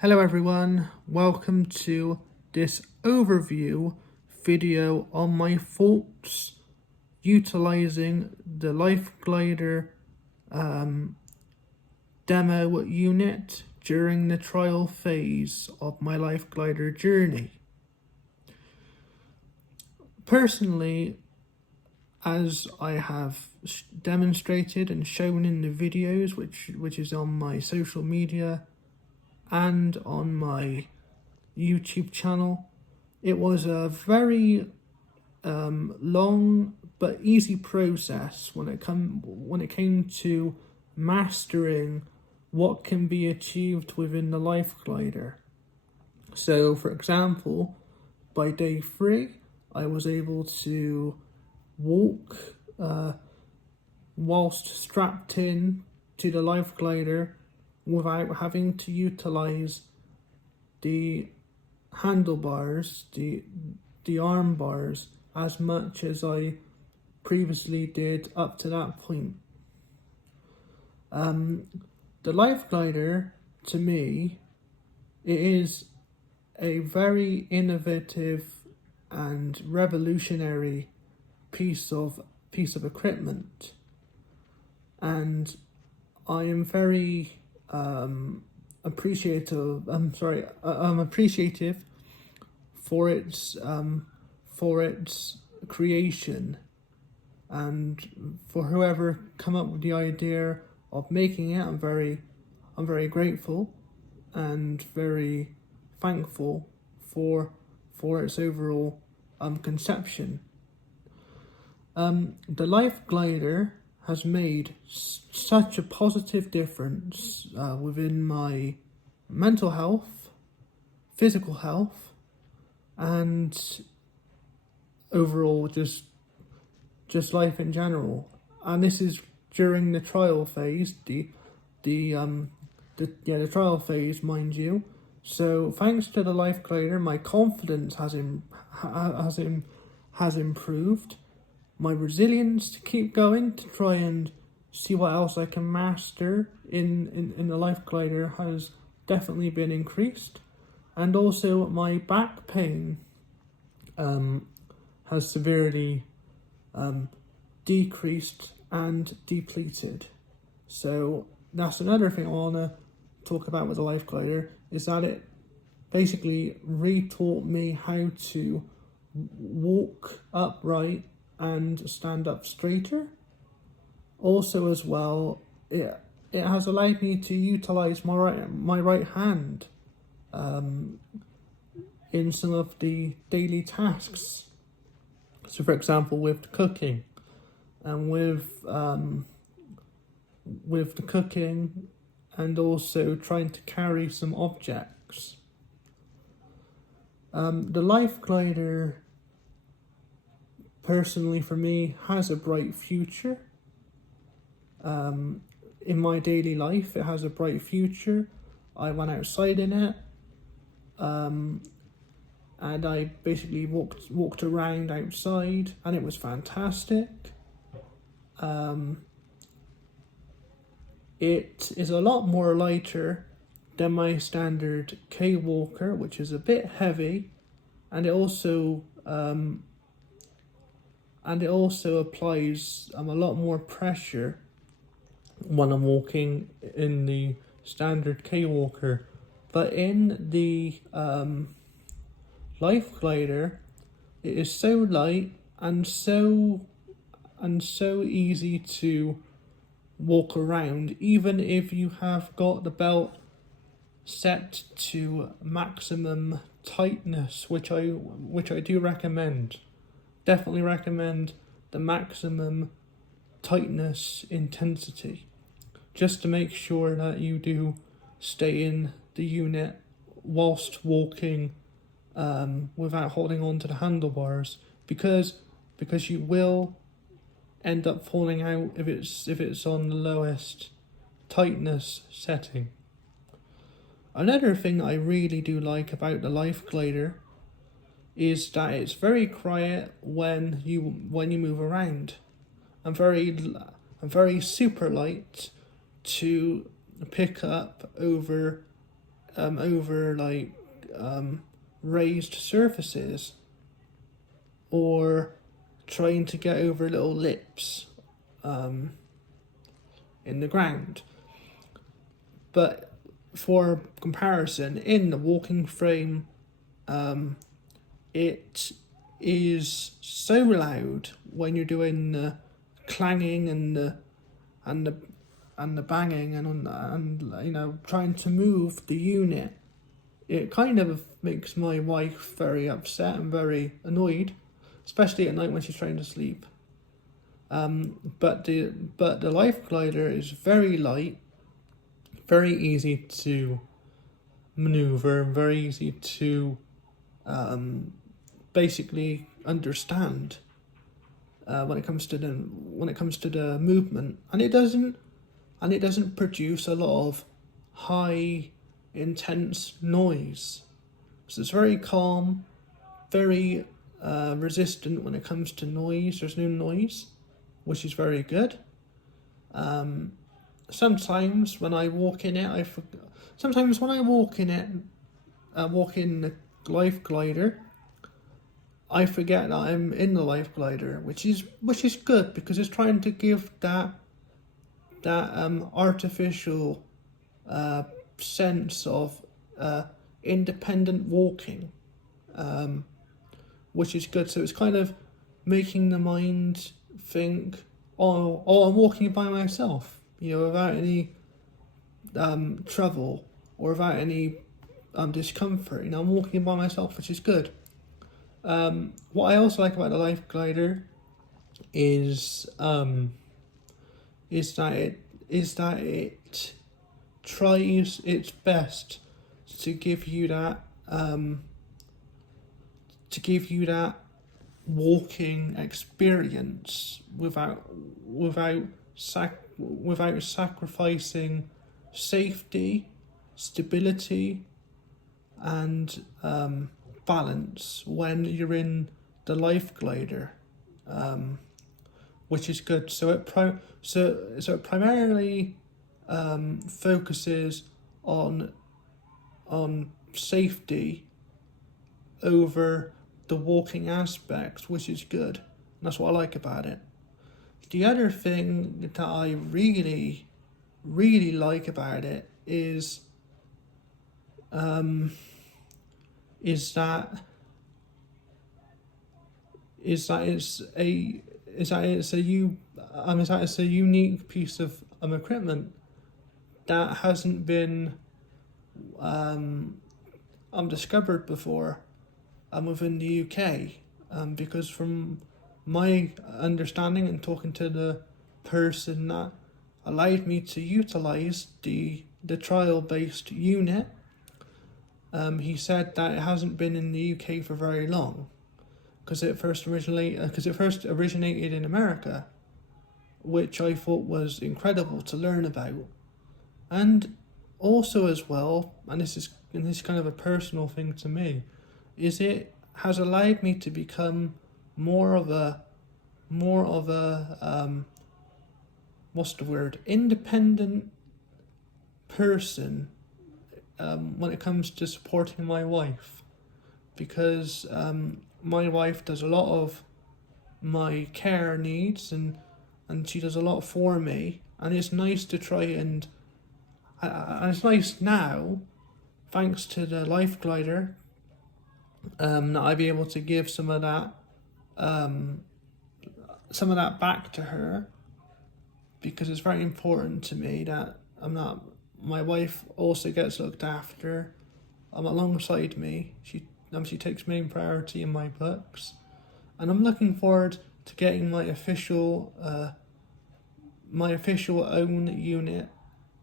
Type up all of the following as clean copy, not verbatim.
Hello everyone, welcome to this overview video on my thoughts utilizing the Life Glider demo unit during the trial phase of my Life Glider journey. Personally, as I have demonstrated and shown in the videos which is on my social media and on my YouTube channel, it was a very long but easy process when it came to mastering what can be achieved within the Life Glider. So, for example, by day 3, I was able to walk whilst strapped in to the Life Glider without having to utilize the handlebars, the arm bars, as much as I previously did up to that point. The Life Glider, to me, it is a very innovative and revolutionary piece of equipment, and I am very appreciative for its creation, and for whoever come up with the idea of making it. I'm very grateful and very thankful for its overall conception. The Life Glider has made such a positive difference within my mental health, physical health, and overall just life in general. And this is during the trial phase, the trial phase, mind you. So thanks to the Life Glider, my confidence has improved. My resilience to keep going, to try and see what else I can master in the Life Glider, has definitely been increased. And also my back pain has severely decreased and depleted. So that's another thing I want to talk about with the Life Glider, is that it basically retaught me how to walk upright and stand up straighter. Also, as well, it has allowed me to utilize my right hand in some of the daily tasks. So, for example, with cooking, and with the cooking, and also trying to carry some objects. The Life Glider, personally for me, has a bright future. In my daily life, it has a bright future. I went outside in it, and I basically walked around outside, and it was fantastic. It is a lot more lighter than my standard K-Walker, which is a bit heavy, and it also applies a lot more pressure when I'm walking in the standard K-Walker. But in the Life Glider, it is so light and so easy to walk around, even if you have got the belt set to maximum tightness, which I do recommend. Definitely recommend the maximum tightness intensity, just to make sure that you do stay in the unit whilst walking without holding on to the handlebars, because you will end up falling out if it's on the lowest tightness setting. Another thing I really do like about the Life Glider is that it's very quiet when you move around, and very super light to pick up over over like raised surfaces, or trying to get over little lips in the ground. But for comparison, in the walking frame, it is so loud when you're doing the clanging and the banging and trying to move the unit. It kind of makes my wife very upset and very annoyed, especially at night when she's trying to sleep. But the Life Glider is very light, very easy to maneuver, and very easy to basically understand when it comes to the movement, and it doesn't produce a lot of high intense noise. So it's very calm, very resistant when it comes to noise. There's no noise, which is very good. Sometimes when I walk in it, walk in the Life Glider, I forget that I'm in the Life Glider, which is good, because it's trying to give that artificial sense of independent walking, which is good. So it's kind of making the mind think, oh, I'm walking by myself, without any trouble or without any discomfort. I'm walking by myself, which is good. What I also like about the Life Glider is that it tries its best to give you that walking experience without sacrificing safety, stability, and balance when you're in the Life Glider, which is good. So it primarily focuses on safety over the walking aspects, which is good. And that's what I like about it. The other thing that I really, really like about it is that it's a unique piece of equipment that hasn't been discovered before within the UK, because from my understanding and talking to the person that allowed me to utilise the trial-based unit, he said that it hasn't been in the UK for very long, because it first originated in America, which I thought was incredible to learn about. And also as well, and this is kind of a personal thing to me, is it has allowed me to become more of a independent person when it comes to supporting my wife, because my wife does a lot of my care needs, and she does a lot for me, and it's nice to try and it's nice now, thanks to the Life Glider, that I be able to give some of that back to her, because it's very important to me that my wife also gets looked after alongside me. She takes main priority in my books, and I'm looking forward to getting my official own unit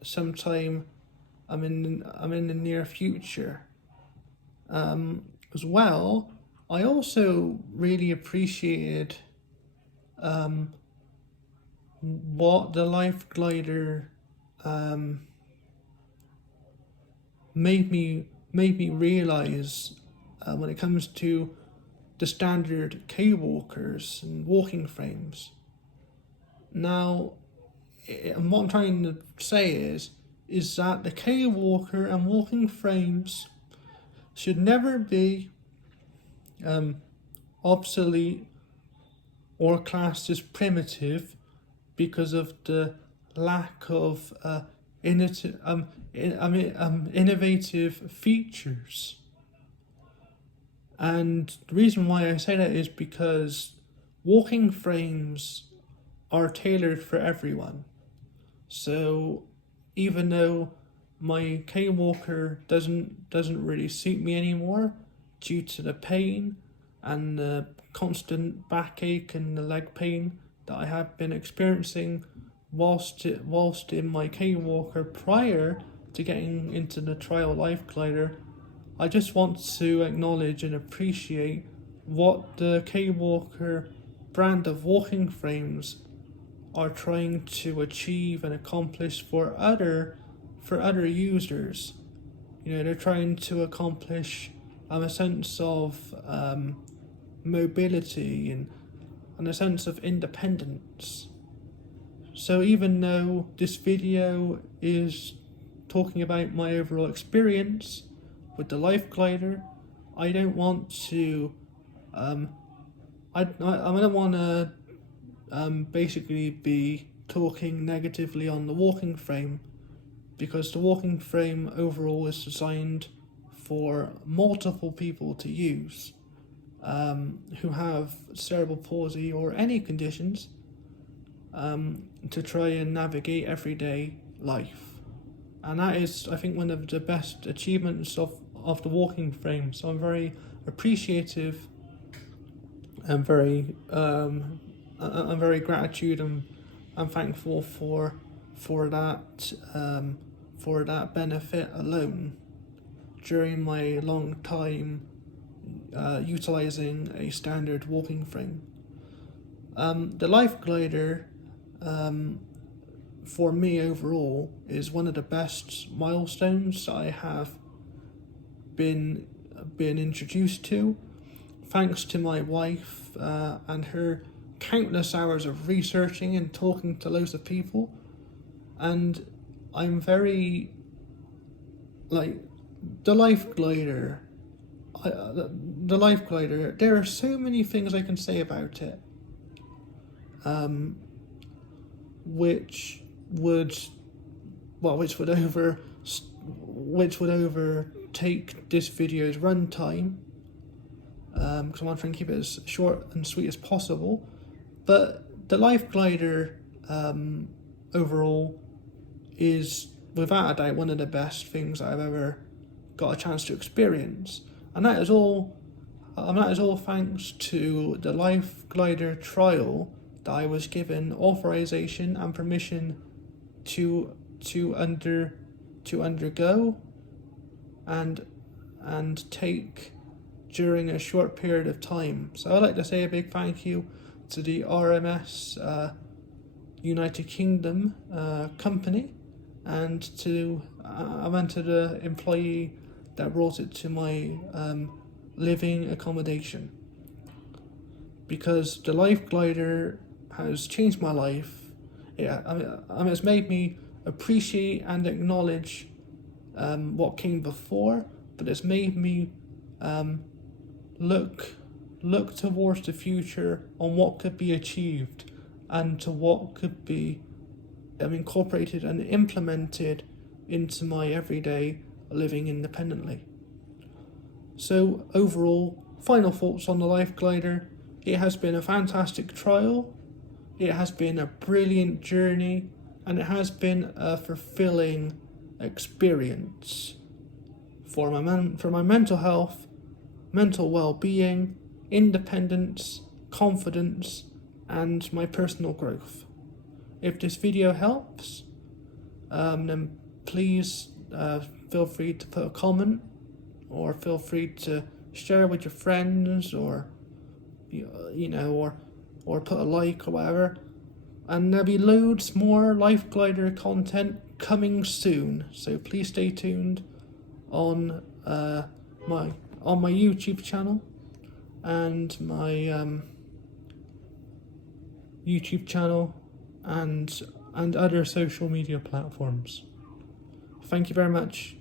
sometime in the near future. As well, I also really appreciated what the Life Glider made me realize when it comes to the standard K-walkers and walking frames. Now, what I'm trying to say is, is that the K-Walker and walking frames should never be obsolete or classed as primitive because of the lack of innovative features. And the reason why I say that is because walking frames are tailored for everyone. So even though my K-Walker doesn't really suit me anymore due to the pain and the constant backache and the leg pain that I have been experiencing whilst in my K-Walker prior to getting into the trial Life Glider, I just want to acknowledge and appreciate what the K-Walker brand of walking frames are trying to achieve and accomplish for other users. They're trying to accomplish a sense of mobility and a sense of independence. So even though this video is talking about my overall experience with the Life Glider, I don't want to I don't want to basically be talking negatively on the walking frame, because the walking frame overall is designed for multiple people to use who have cerebral palsy or any conditions to try and navigate everyday life. And that is, I think, one of the best achievements of the walking frame. So I'm very appreciative and very gratitude and thankful for that benefit alone during my long time utilizing a standard walking frame. The Life Glider, for me overall, is one of the best milestones I have been introduced to, thanks to my wife and her countless hours of researching and talking to loads of people. And I'm very, the Life Glider, there are so many things I can say about it, which would overtake this video's runtime, because I want to try and keep it as short and sweet as possible. But the Life Glider overall is without a doubt one of the best things I've ever got a chance to experience, and that is all thanks to the Life Glider trial that I was given authorization and permission to undergo and take during a short period of time. So I'd like to say a big thank you to the RMS United Kingdom company and to the employee that brought it to my living accommodation, because the Life Glider has changed my life. It's made me appreciate and acknowledge what came before, but it's made me look towards the future on what could be achieved and to what could be incorporated and implemented into my everyday living independently. So overall, final thoughts on the Life Glider. It has been a fantastic trial, it has been a brilliant journey, and it has been a fulfilling experience for my mental health, mental well-being, independence, confidence, and my personal growth. If this video helps, then please feel free to put a comment, or feel free to share with your friends, or or put a like or whatever. And there'll be loads more Life Glider content coming soon, so please stay tuned on my YouTube channel and my YouTube channel and other social media platforms. Thank you very much.